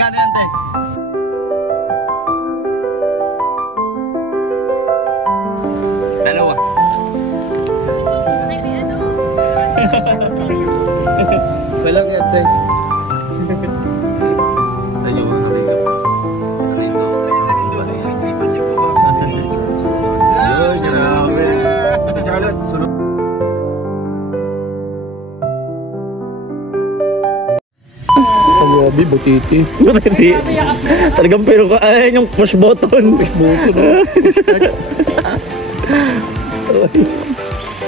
Magkano yan, te? Dalawa. Walang yan, te. Tayo mga kaligaw. Grabe, butiti. Butiti. Talagang pero ay yung push button. Push button.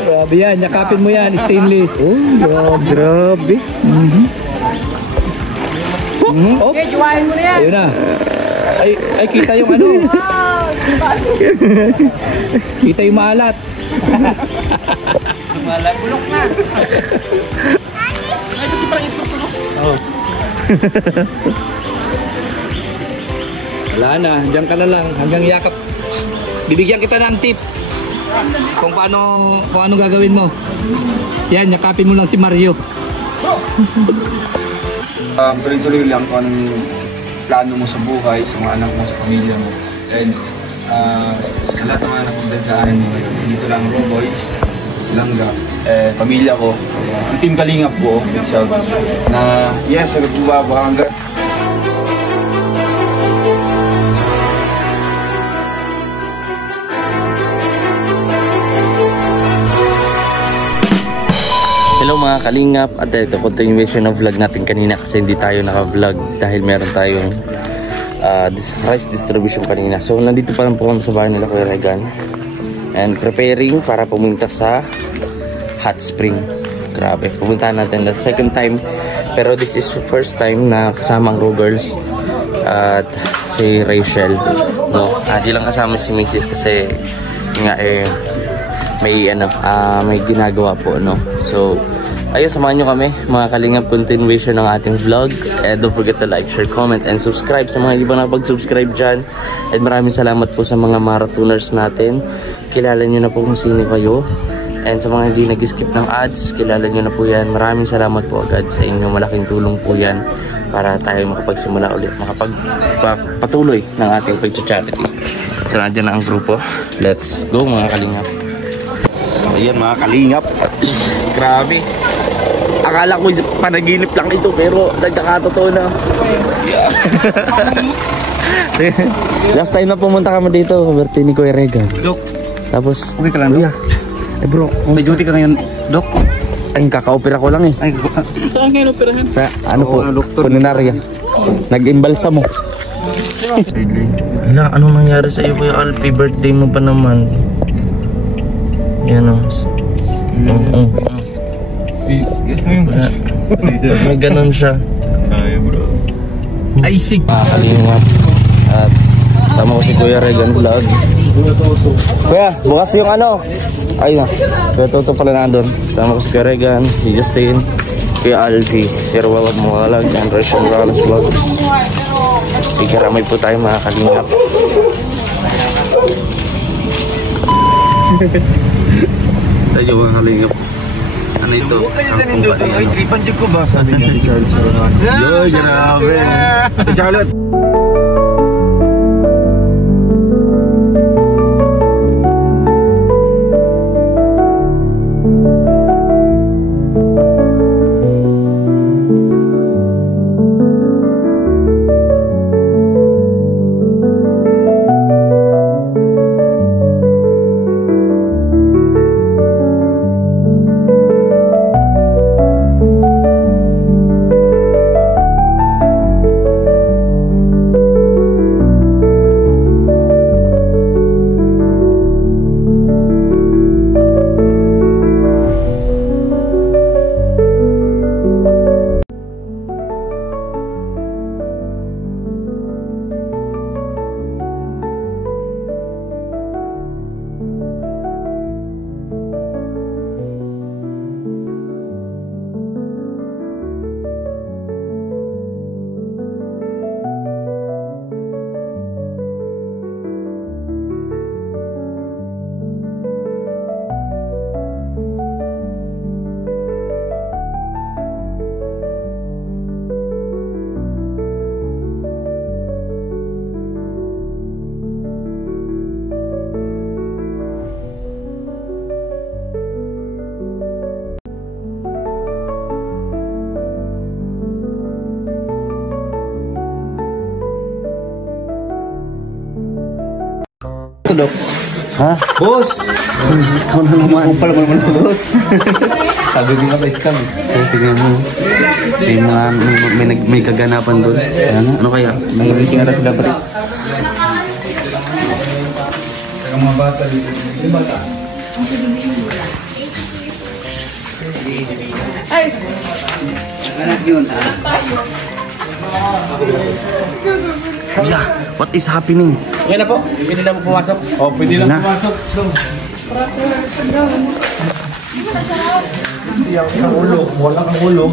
Grabe yan, yakapin mo yan, stainless. Oh, grabe. Oh, Juwain mo na yan. ayun na. Ay, kita yung ano. Kita yung maalat. Malang bulok na. Ay, ito parang ito ko, no? Oh. Wala na, diyan ka na lang hanggang yakap. Psst, bibigyan kita ng tip kung ano gagawin mo. Yan, yakapin mo lang si Mario. Tuloy-tuloy lang kung anong plano mo sa buhay, sa mga anak mo, sa pamilya mo. And sa lahat ng mga napagdadaanan mo, dito lang Raw Boys, Silangga, pamilya ko, ang team Kalingap ko, na yes, nagbubaba hanggang Hello mga kalingap, at ito continuation of vlog natin kanina kasi hindi tayo naka-vlog dahil meron tayong rice distribution kanina. So nandito pa lang po kami sa bahay nila Kuya Regan and preparing para pumunta sa hot spring. Grabe, pupuntahan natin that second time, pero this is the first time na kasama ang Raw Girls at si Rachel, no? Di lang kasama si Mrs. kasi nga may ginagawa po, no? So ayun, samahan nyo kami mga kalingap, continuation ng ating vlog, and don't forget to like, share, comment, and subscribe sa mga ibang nakapag-subscribe dyan. And maraming salamat po sa mga marathoners natin, kilala nyo na po kung sino kayo, and sa mga hindi nag-skip ng ads, kilala nyo na po yan. Maraming salamat po agad sa inyo, malaking tulong po yan para tayo makapagsimula ulit, makapagpatuloy ng ating pag-charity. So nandiyan na ang grupo, let's go mga kalingap. Ayan mga kalingap. Grabe. Akala ko panaginip lang ito pero nagkakatotoo na. Yeah. Last time na pumunta kami dito, birthday ni Kuya Regan. Dok, Tapos, okay ka lang, Dok? eh bro, May duty ka ngayon, Dok? ay kaka-opera ko lang eh. Ay, Saan ngayon operahan? Sa, ano po, puninarya. Nag-imbalsa mo. Hala, anong nangyari sa iyo Kuya Alfie? Birthday mo pa naman. Yan o. yes mo yung May ganun siya. ay bro. ay sig. Kalingap. At tama ko si Kuya Regan Vlog. Kuya, bukas yung ano. Ay na. Kuya Toto pala nandun. Tama ko si Kuya Regan, si Justin, Kuya Alfie, Sir Walad Muhalag, and Rachel Morales Vlog. Ikaramay po tayo mga kalingap. Tayo mga kalingap. Ano ito? Ang kumbali. Ay, tripan dyan ko ba? Sabi niya ni Charles Saruhan. Yo, grabe. Charlotte. to, Dok. Ha? Boss! Ikaw na naman. Kupal mo naman, boss. Sabi ko nga ba, scam. Kaya tingnan mo. May kaganapan doon. Ano kaya? May meeting ata sila pati. Ang mga bata dito. Yung bata. Kuya, what is happening? Okay na po. Pwede na po pumasok. Oh, pwede Na. lang pumasok. Hindi ako sa ulo. Wala kang ulo.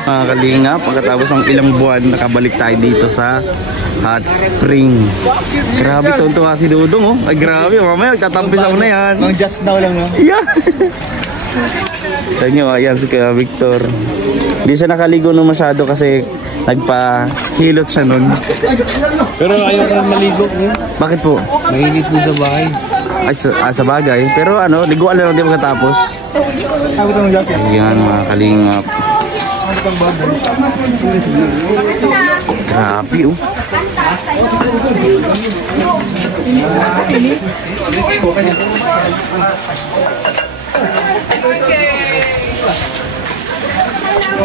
Mga kalinga, pagkatapos ng ilang buwan, nakabalik tayo dito sa Hot Spring. Grabe, tuntua si Dudong, oh. Ay, grabe, mamaya magtatampis ako na yan. Ang just now lang, no? Yeah. Sa inyo, ayan si Kuya Victor. Hindi siya nakaligo nung masyado kasi nagpa-hilot siya nun. Pero ayaw ko na maligo. Bakit po? Mainit po sa bahay. Ay, sa bagay. Pero ano, liguan lang din pagkatapos. Sabi ko ng jacket. Ayan, mga kalingap. Grabe, oh.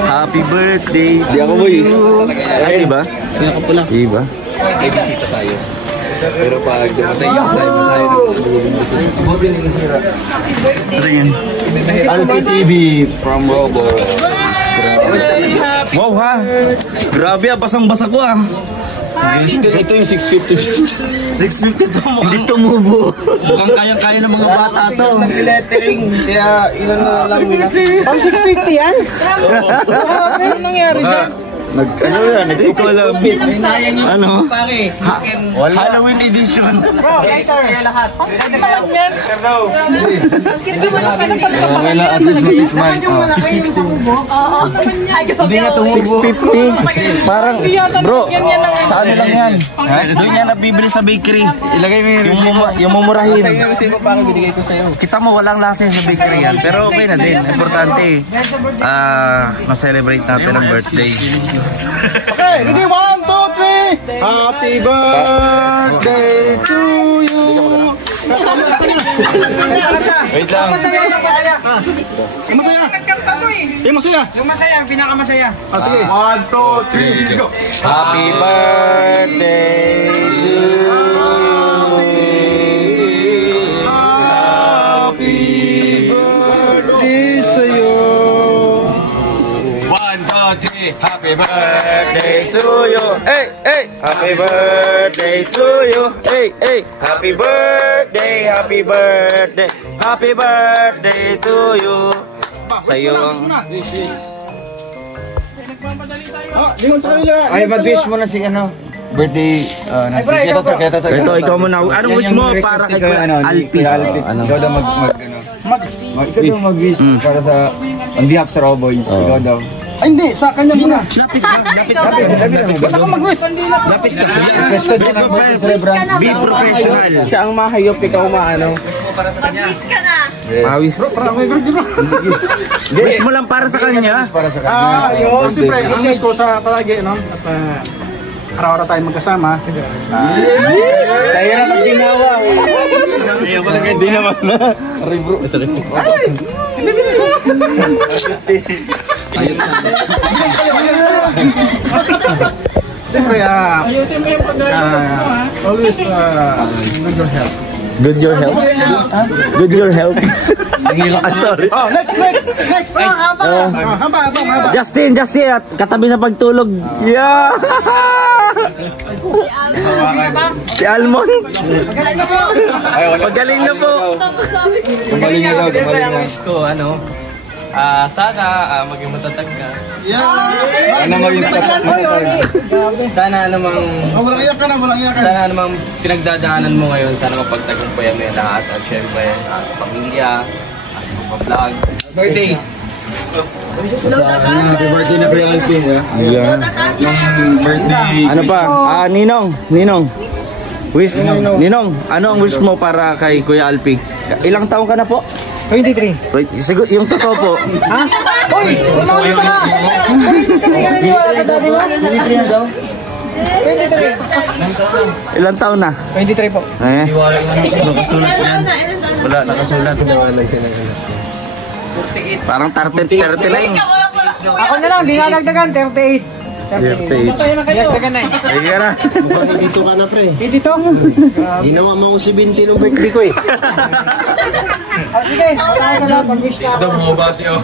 Happy birthday. Di ako, boy. Ay, diba? Hindi ako pula. Diba? May bisita tayo. Pero pag dumatay yung time na tayo Ito yun. Alpi TV from Robo. Wow, ha? Grabe, basang-basa ko, ah. Ito yung 650. 650 to mo. Hindi tumubo. mukhang kayang-kaya ng mga bata to. Lettering. Kaya ilan na lang nila. Pang 650 yan? Ano nangyari dyan? Ano yan? Hindi ko alam. Ano? Pare, Halloween edition. Bro, later. Lahat. Ano naman yan? Kailan at least matikman. 650. Hindi nga tumubo. 650. Parang, bro, sa ano lang yan? Doon yan nabibili sa bakery. Ilagay mo yung Yung mumurahin. kasi mo parang binigay ko sa'yo. Kita mo, walang lasa sa bakery yan. Pero okay na din. Importante, ma-celebrate natin ang birthday. Okay, ready? 1, 2, 3. Happy birthday to you. Wait lang. Yung masaya. Yung masaya. Yung masaya, ang pinakamasaya. Ah, sige. 1, 2, 3, go. Happy birthday to you. Happy birthday sa'yo. 1, 2, 3. Happy birthday To you, hey, hey, happy birthday to you, hey, hey, happy birthday, happy birthday, happy birthday to you. Sa'yo ang... Lingon sa kanila. Ay, mag-wish mo na si ano. Birthday. Ito, ikaw muna. Anong wish mo para kay Alpi? Ikaw daw ikaw daw mag-wish para sa on behalf sa Raw Boys. Ikaw daw. Ay, hindi. Sa kanya muna. Lapit ka, lapit ka. Basta ako mag-wish. Lapit ka. Requested na lang birthday celebrant. Be professional. Siya ang mahayop, ikaw maano. Mag-kiss ka na. Mawis. Para may birthday bro. Wish mo lang para sa kanya. Para sa kanya. Yun. Siyempre, ang wish ko sa palagi, no? At araw-araw tayong magkasama. Sa'yo na pag ginawa. Ayaw ko lang hindi naman na. Aray bro. Sorry. Siyempre, always good your health. Good your health? Good your health? I'm sorry. Oh, next. Haba. Justin, at katabi sa pagtulog. Yeah! Si Almond. Pagaling na po. Gumaling na daw, gumaling na. Wish ko, sana maging matatag ka. Yeah! Ano maging Sana namang Walang iyak ka na. sana namang pinagdadaanan mo ngayon, sana mapagtagumpayan mo yan lahat at syempre sa pamilya, sa mga vlog. Birthday! Happy birthday na Kuya Alpin, ha? Yeah. Yung birthday. Ano pa? Ninong. Ninong, ano ang wish mo para kay Kuya Alpi? Ilang taon ka na po? 23. Wait, siguro yung totoo po. Ha? Uy! Kumawin ka na! 23 ka naniniwala ka dati mo? 23 na daw? 23. Ilang taon na? 23 po. Eh? Wala, nakasulat. Parang 39. Ako na lang, di nga nagdagan, 38. 38. Nagdagan na eh. Sige na. Mukhang dito ka na, pre. Dito? Ginawa mo ko si Binti ng birthday ko eh. Oh, sige, mag-wish na Ito ako. mo ba siya?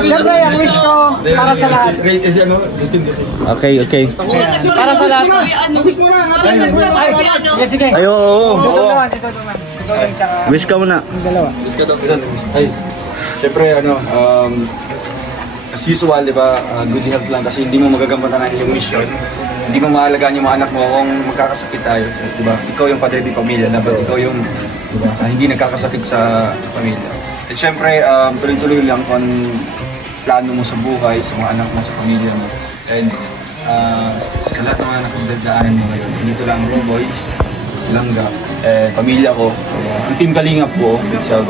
Siyempre, ang wish ko para sa lahat. Kasi ano, Justin kasi. Okay. Para sa lahat. Ay, sige. Ay, oo. Si Tuduman. Si Tuduman, tsaka Wish ka muna. yung dalawa. Ay, syempre ano, as usual, di ba, good health lang kasi hindi mo magagampanan ang iyong mission. Hindi mo maalagaan yung mga anak mo kung magkakasakit tayo. So, di ba, ikaw yung padre ng pamilya, dapat ikaw yung hindi nagkakasakit sa pamilya. At syempre, tuloy-tuloy lang kung plano mo sa buhay, sa mga anak mo, sa pamilya mo. And sa lahat ng mga napagdadaanan mo ngayon, dito lang Raw Boys, Silangga, pamilya ko, ang team Kalingap ko, itself,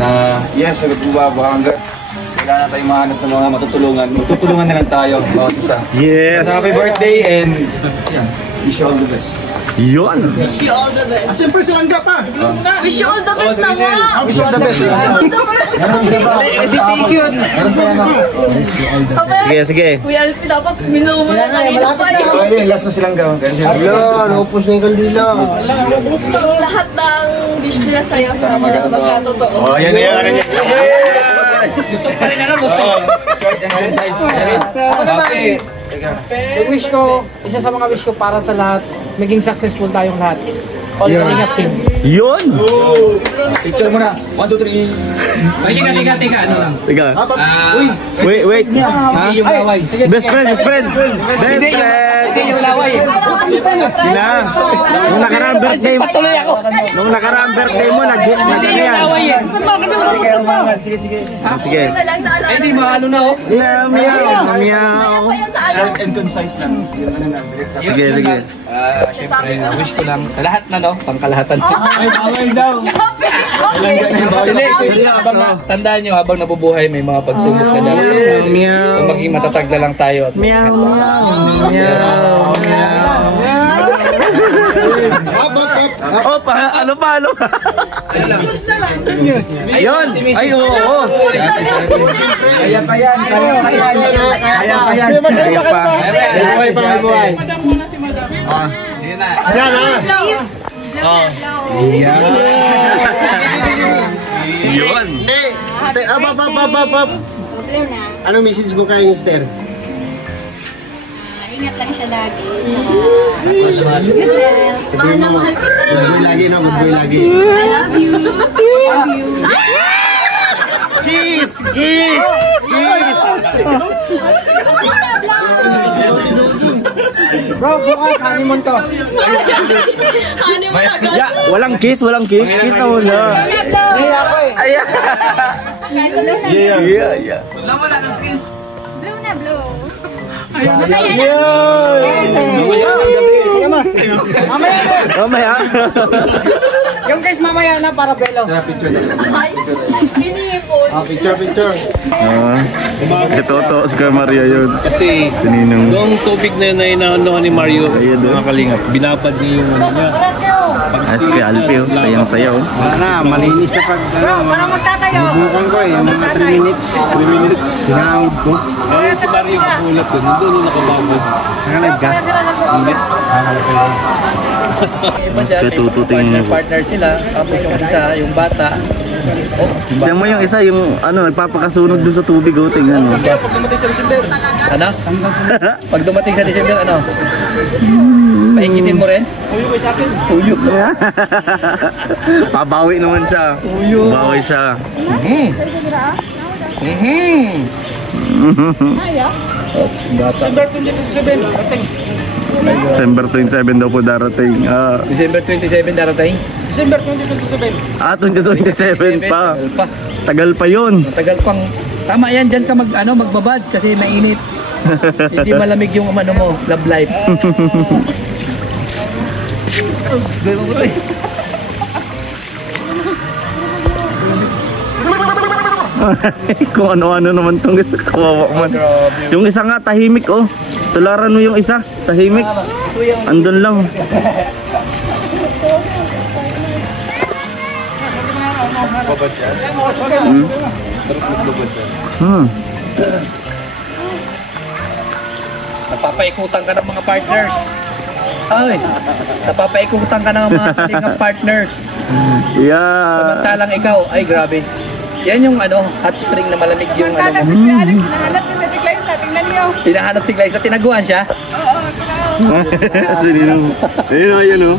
na yes, sagot mo ba, baka hanggang wala na tayong mahanap ng mga matutulungan. Matutulungan na lang tayo, bawat isa. Yes. So, happy birthday and yeah, wish you all the best. Yun. Wish you all the best. Siyempre, Silangga pa. Wish you all the best naman. Wish you all the best. Hesitation. Sige. Kuya Alfie, dapat minumo na kanina pa eh. Oh, yun, last na silang gawin. Wala, naupos na yung kandila. Yung lahat ng wish nila sa'yo sa magkatotoo. Oh, yan na yan. Busog pa rin ano, busog. Short and concise. Ako naman. Happy. Yung wish ko, isa sa mga wish ko para sa lahat, maging successful tayong lahat. All Kalingap team. Yun. Picture mo na. 1, 2, 3. Ay, tiga, ano lang. Tiga. Uy, Wait. Ha? yung laway. Best friend. Hindi yung laway. Sina? Nung nakaraang birthday mo. Nung nakaraang birthday mo, nag-hit na yan. Sige. Sige. Ay, di ba, ano na oh. Meow. Short and concise lang. Sige. Siyempre, wish ko lang sa lahat na no, pangkalahatan. Ay, bawal daw. Hindi, tandaan nyo, habang nabubuhay, may mga pagsubok na dalawa. So, maging matatag na lang tayo. Oh, ano pa? Ayun! Ay, oo! Kaya pa yan. Kaya pa. Buhay pa, buhay. Yan ha. Yun! Anong message mo kay Mister? Ingat lang siya lagi. Good boy lagi na, good boy lagi. I love you. Kiss! Bro, bukas, honeymoon to. Hani mo agad. Ya, walang kiss. Kiss na muna. Hindi ako eh. Ayan! Yeah. Blow na blow. Mamaya. Yung guys, mamaya na para belo. Ay, inipon. Picture. Ito si Kuya Maria yun. Kasi Sininong. yung tubig na yun na inaano ni Mario, mga kalingap, binabad niya yung ano niya. Ay, si Kuya Alpi, sayang-sayaw. Wala, malinis na pag bubukan ko eh, yung mga 3 minutes. 3 minutes. Sinahod ko. Ayun si Mario magulat doon, doon yung nakababad. Nangalag ka? Iba dyan, may Tututingin niyo po. partner sila. Tapos yung isa, yung bata. Tingnan mo yung isa, yung nagpapakasunod dun sa tubig. Tingnan mo. Ano? Pag dumating sa December, ano? Paingitin mo rin? Uyo. Pabawi naman siya. Bawi siya. December 27 daw po darating. December 27 darating. December 2027. Ah, 2027 pa. Tagal pa. Tagal pa yun. Matagal pang... Tama yan, dyan ka magbabad kasi mainit. Hindi malamig yung ano mo, love life. Kung ano-ano naman tong isa, kawawa man. Yung isa nga tahimik oh. Tularan mo yung isa, tahimik. Andun lang. Napapaikutan ka ng mga partners. Ay, napapaikutan ka ng mga kalingap partners. Yeah. Samantalang ikaw, ay grabe. Yan yung ano, hot spring na malamig yung ano mo. Hinahanap ko sa bigla yung sa tingnan niyo. Hinahanap si Glyza, tinaguan siya. Ayun o, ayun o.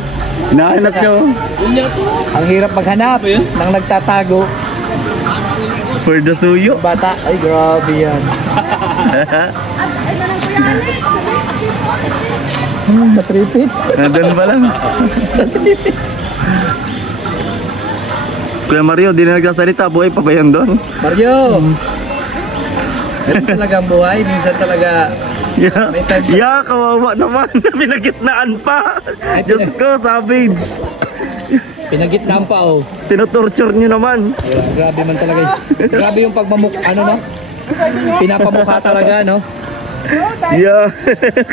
Hinahanap niyo. Ang hirap maghanap ng nagtatago. For the suyo. Bata, ay grabe yan. Natripit. Nandun pa lang. Natripit. Kuya Mario, di na nagsasalita. Buhay pa ba yan doon? Mario! Ganun talaga ang buhay. Minsan talaga Yeah, may time. yeah, kawawa naman. Pinagitnaan pa. Diyos ko, savage. Pinagitnaan pa oh. Tinutorture nyo naman. Grabe man talaga. Grabe yung pagmamuk, ano no? Pinapamukha talaga no? Yeah,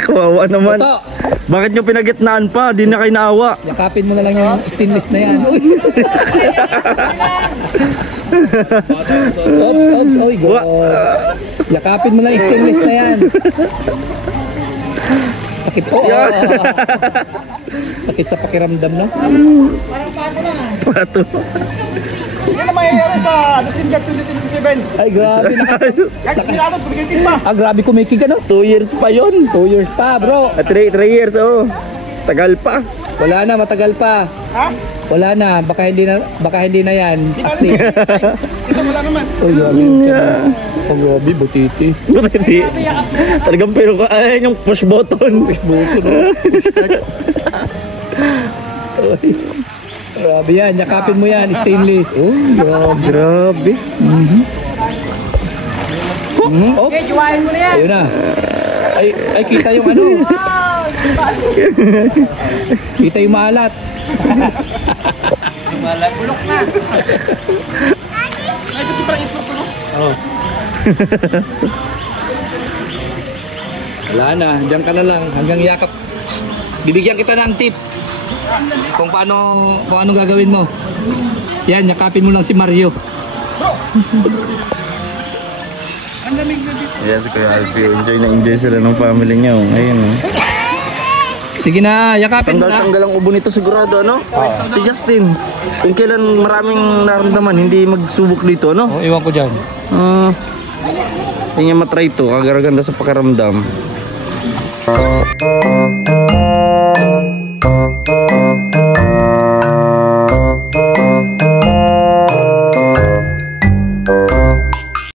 kawawa naman. Ito, Bakit nyo pinagitnaan pa? Di na kayo naawa. yakapin mo na lang yung stainless na yan. Oops, oops, oy, go. Yakapin mo lang yung stainless na yan. Sakit po. Sakit sa pakiramdam, no? Pato. Yan ang mangyayari sa December 2027. Ay, grabe. Kakilala, tumigitin pa. Ah, grabe kumikig, ano? 2 years pa yun. 2 years pa, bro. 3 years, oh. Tagal pa. Wala na, matagal pa. Ha? Wala na, baka hindi na yan. At least. Isa wala naman. Oh, grabe. Oh, grabe, butiti. Buti. Talagang pero ka, ay, yung push button. Push button, no? Ay, grabe yan, yakapin mo yan, stainless. Oh, grabe. Grabe. Oh, ayun na. Ay, kita yung ano. Kita yung maalat. Bulok na. Ay, ito parang ipurpulo. Oh. Wala na, diyan ka na lang hanggang yakap. Psst, bibigyan kita ng tip kung anong gagawin mo. Yan, yakapin mo lang si Mario. Yes, Kuya Alfie. Enjoy sila ng family niya. Oh. Ayun, oh. Sige na, yakapin mo na. Tanggal ang ubo nito sigurado, ano? Si Justin. Kung kailan maraming naramdaman, hindi magsubok dito, no? Oh, iwan ko dyan. Hindi niya matry ito. Kagaraganda sa pakiramdam.